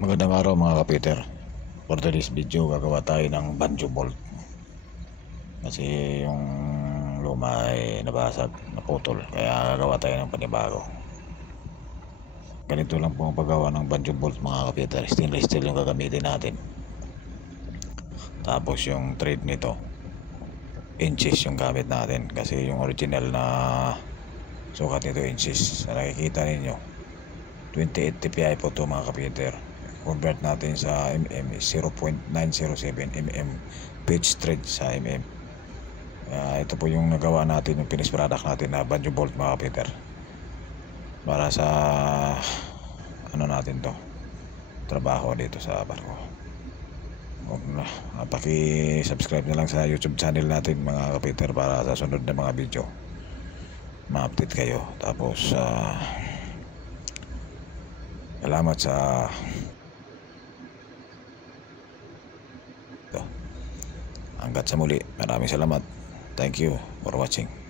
Magandang araw mga kapiter. For today's video gagawa tayo ng banjo bolt. Kasi yung luma ay nabasag, naputol, kaya gagawa tayo ng panibago. Ganito lang po ang paggawa ng banjo bolt mga kapiter. Stainless steel yung gagamitin natin. Tapos yung thread nito inches yung gamit natin, kasi yung original na sukat nito inches. Sa nakikita ninyo 28 dpi po ito mga kapiter. Convert natin sa mm is 0.907 mm pitch thread sa mm. Ito po yung nagawa natin, yung finished product natin na banjo bolt mga kapiter, para sa natin to trabaho dito sa barko. Paki-subscribe na lang sa YouTube channel natin mga kapiter, para sa sunod na mga video ma-update kayo. Tapos salamat sa hanggat sa muli. Maraming salamat. Thank you for watching.